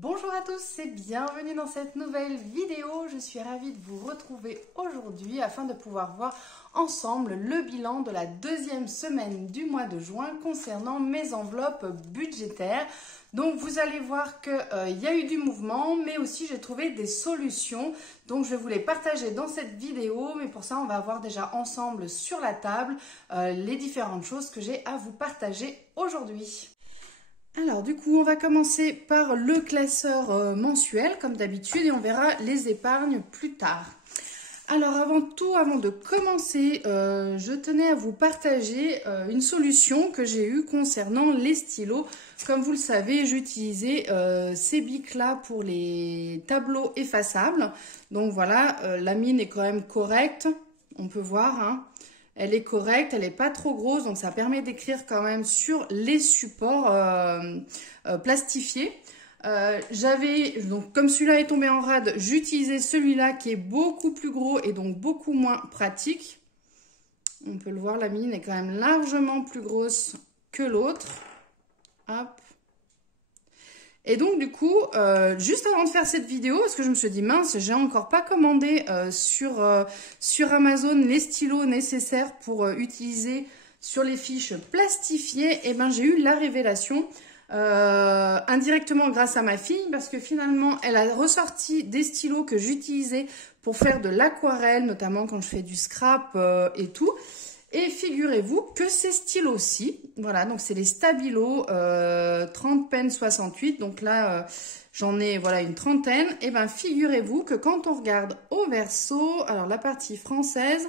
Bonjour à tous et bienvenue dans cette nouvelle vidéo. Je suis ravie de vous retrouver aujourd'hui afin de pouvoir voir ensemble le bilan de la deuxième semaine du mois de juin concernant mes enveloppes budgétaires. Donc vous allez voir qu'il y a eu du mouvement, mais aussi j'ai trouvé des solutions. Donc je vais vous les partager dans cette vidéo, mais pour ça on va voir déjà ensemble sur la table les différentes choses que j'ai à vous partager aujourd'hui. Alors du coup, on va commencer par le classeur mensuel comme d'habitude et on verra les épargnes plus tard. Alors avant tout, avant de commencer, je tenais à vous partager une solution que j'ai eue concernant les stylos. Comme vous le savez, j'utilisais ces bics-là pour les tableaux effaçables. Donc voilà, la mine est quand même correcte, on peut voir, hein. Elle est correcte, elle n'est pas trop grosse, donc ça permet d'écrire quand même sur les supports plastifiés. Donc comme celui-là est tombé en rade, j'utilisais celui-là qui est beaucoup plus gros et donc beaucoup moins pratique. On peut le voir, la mine est quand même largement plus grosse que l'autre. Hop. Et donc du coup, juste avant de faire cette vidéo, parce que je me suis dit mince, j'ai encore pas commandé sur Amazon les stylos nécessaires pour utiliser sur les fiches plastifiées, et ben j'ai eu la révélation indirectement grâce à ma fille, parce que finalement elle a ressorti des stylos que j'utilisais pour faire de l'aquarelle, notamment quand je fais du scrap et tout. Et figurez-vous que ces stylos-ci, voilà, donc c'est les Stabilo 30 pen 68, donc là j'en ai voilà une trentaine. Et ben figurez-vous que quand on regarde au verso, alors la partie française,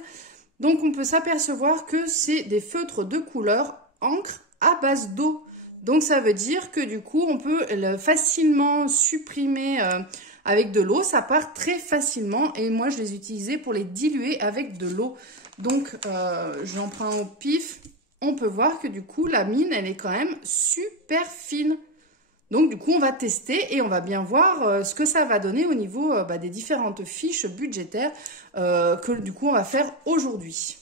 donc on peut s'apercevoir que c'est des feutres de couleur encre à base d'eau. Donc ça veut dire que du coup on peut facilement supprimer avec de l'eau, ça part très facilement et moi je les utilisais pour les diluer avec de l'eau. Donc, j'en prends au pif. On peut voir que du coup, la mine, elle est quand même super fine. Donc, du coup, on va tester et on va bien voir ce que ça va donner au niveau des différentes fiches budgétaires que du coup, on va faire aujourd'hui.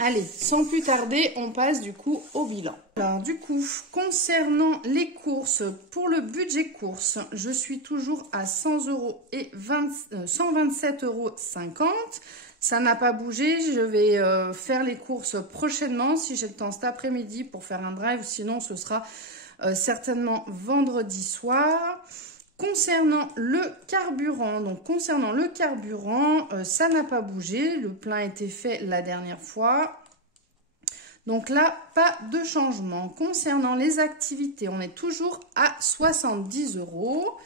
Allez, sans plus tarder, on passe du coup au bilan. Alors, du coup, concernant les courses, pour le budget courses, je suis toujours à 100 € et 127,50 €. Ça n'a pas bougé, je vais faire les courses prochainement si j'ai le temps cet après-midi pour faire un drive, sinon ce sera certainement vendredi soir. Concernant le carburant, ça n'a pas bougé, le plein a été fait la dernière fois. Donc là, pas de changement. Concernant les activités, on est toujours à 70 €.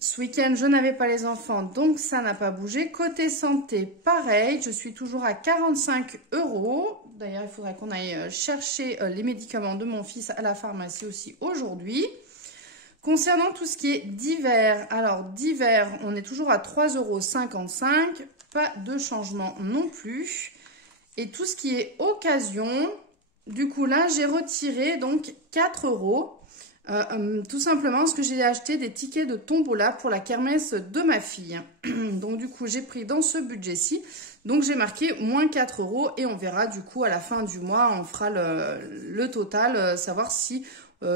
Ce week-end, je n'avais pas les enfants, donc ça n'a pas bougé. Côté santé, pareil, je suis toujours à 45 €. D'ailleurs, il faudrait qu'on aille chercher les médicaments de mon fils à la pharmacie aussi aujourd'hui. Concernant tout ce qui est divers, alors divers, on est toujours à 3,55 €. Pas de changement non plus. Et tout ce qui est occasion, du coup là, j'ai retiré donc 4 €. Tout simplement parce que j'ai acheté des tickets de tombola pour la kermesse de ma fille. Donc du coup j'ai pris dans ce budget-ci. Donc j'ai marqué moins 4 € et on verra du coup à la fin du mois, on fera le total, savoir si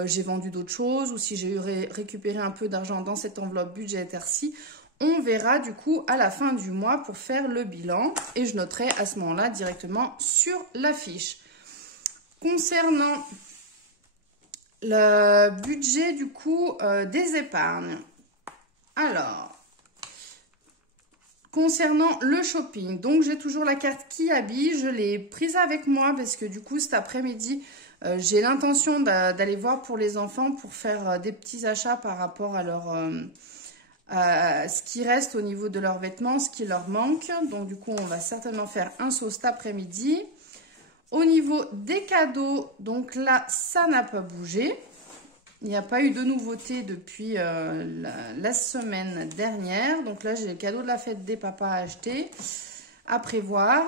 j'ai vendu d'autres choses ou si j'ai récupéré un peu d'argent dans cette enveloppe budgétaire-ci. On verra du coup à la fin du mois pour faire le bilan et je noterai à ce moment-là directement sur la fiche. Concernant le budget du coup des épargnes. Alors, concernant le shopping, donc j'ai toujours la carte Kiabi, je l'ai prise avec moi parce que du coup cet après-midi, j'ai l'intention d'aller voir pour les enfants pour faire des petits achats par rapport à leur ce qui reste au niveau de leurs vêtements, ce qui leur manque. Donc du coup, on va certainement faire un saut cet après-midi. Au niveau des cadeaux, donc là, ça n'a pas bougé. Il n'y a pas eu de nouveauté depuis la semaine dernière. Donc là, j'ai le cadeau de la fête des papas à acheter, à prévoir.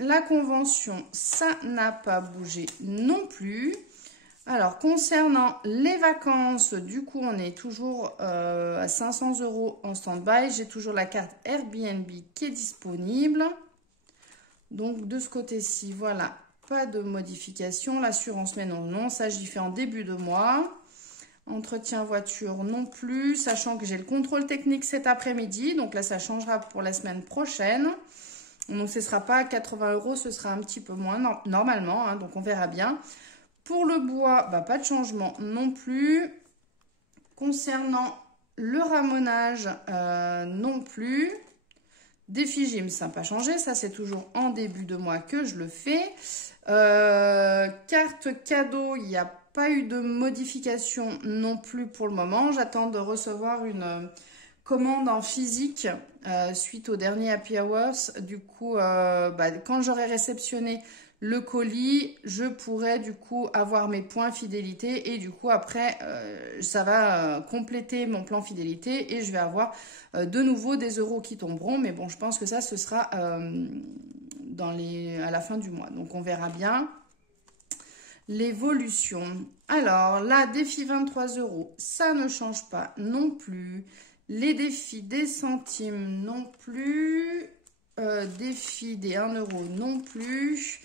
La convention, ça n'a pas bougé non plus. Alors, concernant les vacances, du coup, on est toujours à 500 € en stand-by. J'ai toujours la carte Airbnb qui est disponible. Donc, de ce côté-ci, voilà. Pas de modification. L'assurance, mais non, ça j'y fais en début de mois. Entretien voiture non plus, sachant que j'ai le contrôle technique cet après-midi. Donc là, ça changera pour la semaine prochaine. Donc ce ne sera pas 80 €, ce sera un petit peu moins normalement. Hein, donc on verra bien. Pour le bois, bah, pas de changement non plus. Concernant le ramonage, non plus. Défi gym, ça n'a pas changé. Ça, c'est toujours en début de mois que je le fais. Carte cadeau, il n'y a pas eu de modification non plus pour le moment. J'attends de recevoir une commande en physique suite au dernier Happy Hours. Du coup, quand j'aurai réceptionné le colis, je pourrai du coup avoir mes points fidélité et du coup après ça va compléter mon plan fidélité et je vais avoir de nouveau des euros qui tomberont. Mais bon, je pense que ça ce sera à la fin du mois. Donc on verra bien l'évolution. Alors là, défi 23 €, ça ne change pas non plus. Les défis des centimes non plus. Défi des 1 € non plus.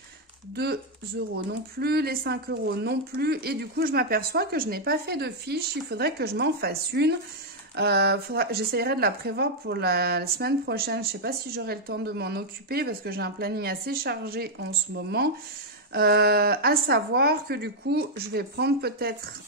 2 € non plus, les 5 € non plus. Et du coup, je m'aperçois que je n'ai pas fait de fiche. Il faudrait que je m'en fasse une. J'essaierai de la prévoir pour la semaine prochaine. Je ne sais pas si j'aurai le temps de m'en occuper parce que j'ai un planning assez chargé en ce moment. À savoir que du coup, je vais prendre peut-être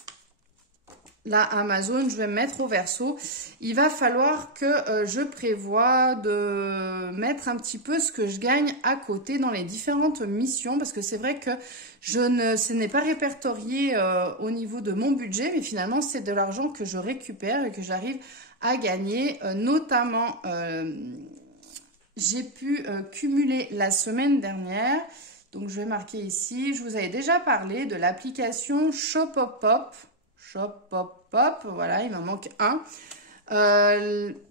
la Amazon, je vais me mettre au verso. Il va falloir que je prévoie de mettre un petit peu ce que je gagne à côté dans les différentes missions parce que c'est vrai que ce n'est pas répertorié au niveau de mon budget, mais finalement c'est de l'argent que je récupère et que j'arrive à gagner. Notamment, j'ai pu cumuler la semaine dernière. Donc je vais marquer ici, je vous avais déjà parlé de l'application Shopopop. Shopopop, voilà, il m'en manque un.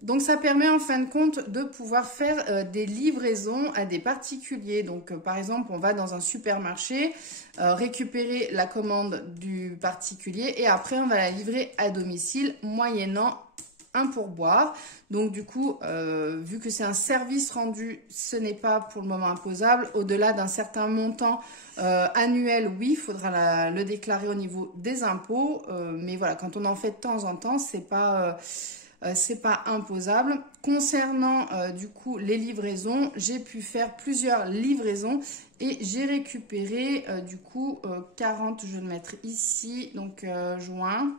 Donc ça permet en fin de compte de pouvoir faire des livraisons à des particuliers. Donc par exemple, on va dans un supermarché, récupérer la commande du particulier et après on va la livrer à domicile moyennant un pourboire. Donc du coup, vu que c'est un service rendu, ce n'est pas pour le moment imposable. Au-delà d'un certain montant annuel, oui, il faudra le déclarer au niveau des impôts. Mais voilà, quand on en fait de temps en temps, c'est pas imposable. Concernant du coup les livraisons, j'ai pu faire plusieurs livraisons et j'ai récupéré du coup 40, je vais le mettre ici, donc juin.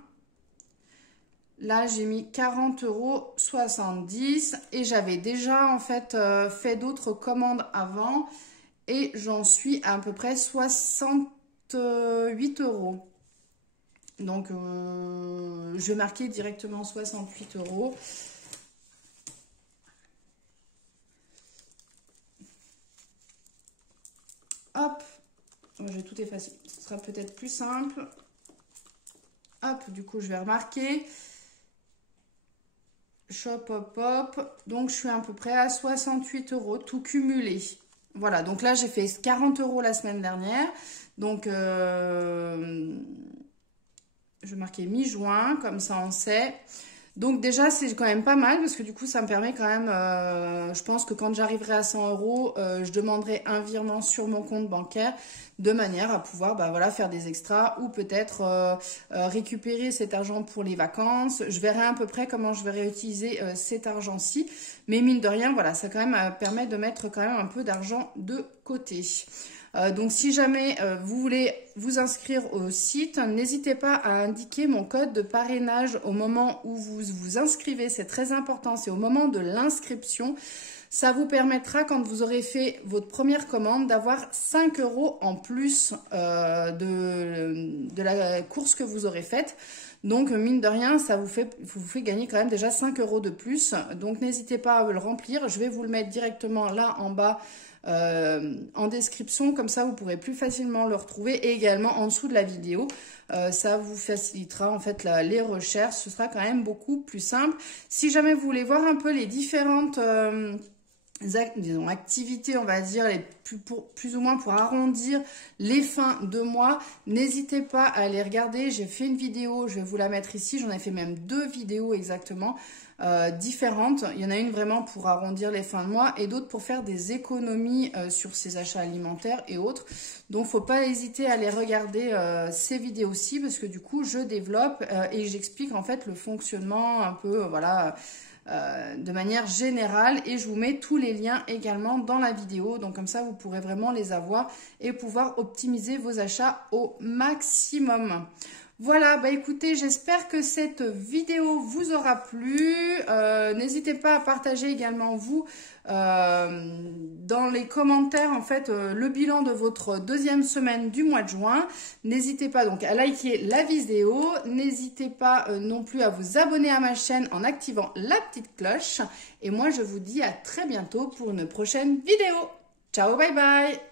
Là, j'ai mis 40,70 € et j'avais déjà en fait fait d'autres commandes avant et j'en suis à peu près 68 €. Donc, je vais marquer directement 68 €. Hop, je vais tout effacer. Ce sera peut-être plus simple. Hop, du coup, je vais remarquer. Shopopop, donc je suis à peu près à 68 € tout cumulé. Voilà, donc là j'ai fait 40 € la semaine dernière. Donc je vais marquer mi-juin, comme ça on sait. Donc déjà c'est quand même pas mal parce que du coup ça me permet quand même, je pense que quand j'arriverai à 100 €, je demanderai un virement sur mon compte bancaire de manière à pouvoir voilà, faire des extras ou peut-être récupérer cet argent pour les vacances. Je verrai à peu près comment je vais réutiliser cet argent-ci. Mais mine de rien, voilà, ça quand même permet de mettre quand même un peu d'argent de côté. Donc si jamais vous voulez vous inscrire au site, n'hésitez pas à indiquer mon code de parrainage au moment où vous vous inscrivez. C'est très important, c'est au moment de l'inscription. Ça vous permettra, quand vous aurez fait votre première commande, d'avoir 5 € en plus de la course que vous aurez faite. Donc, mine de rien, ça vous fait gagner quand même déjà 5 € de plus. Donc, n'hésitez pas à le remplir. Je vais vous le mettre directement là en bas en description. Comme ça, vous pourrez plus facilement le retrouver. Et également en dessous de la vidéo. Ça vous facilitera en fait les recherches. Ce sera quand même beaucoup plus simple. Si jamais vous voulez voir un peu les différentes disons, activités, on va dire, plus ou moins pour arrondir les fins de mois. N'hésitez pas à les regarder. J'ai fait une vidéo, je vais vous la mettre ici. J'en ai fait même 2 vidéos exactement différentes. Il y en a une vraiment pour arrondir les fins de mois et d'autres pour faire des économies sur ses achats alimentaires et autres. Donc, faut pas hésiter à les regarder ces vidéos-ci parce que du coup, je développe et j'explique en fait le fonctionnement un peu, voilà, de manière générale, et je vous mets tous les liens également dans la vidéo, donc comme ça vous pourrez vraiment les avoir et pouvoir optimiser vos achats au maximum. Voilà, bah écoutez, j'espère que cette vidéo vous aura plu. N'hésitez pas à partager également vous dans les commentaires en fait le bilan de votre deuxième semaine du mois de juin. N'hésitez pas donc à liker la vidéo. N'hésitez pas non plus à vous abonner à ma chaîne en activant la petite cloche. Et moi je vous dis à très bientôt pour une prochaine vidéo. Ciao, bye bye!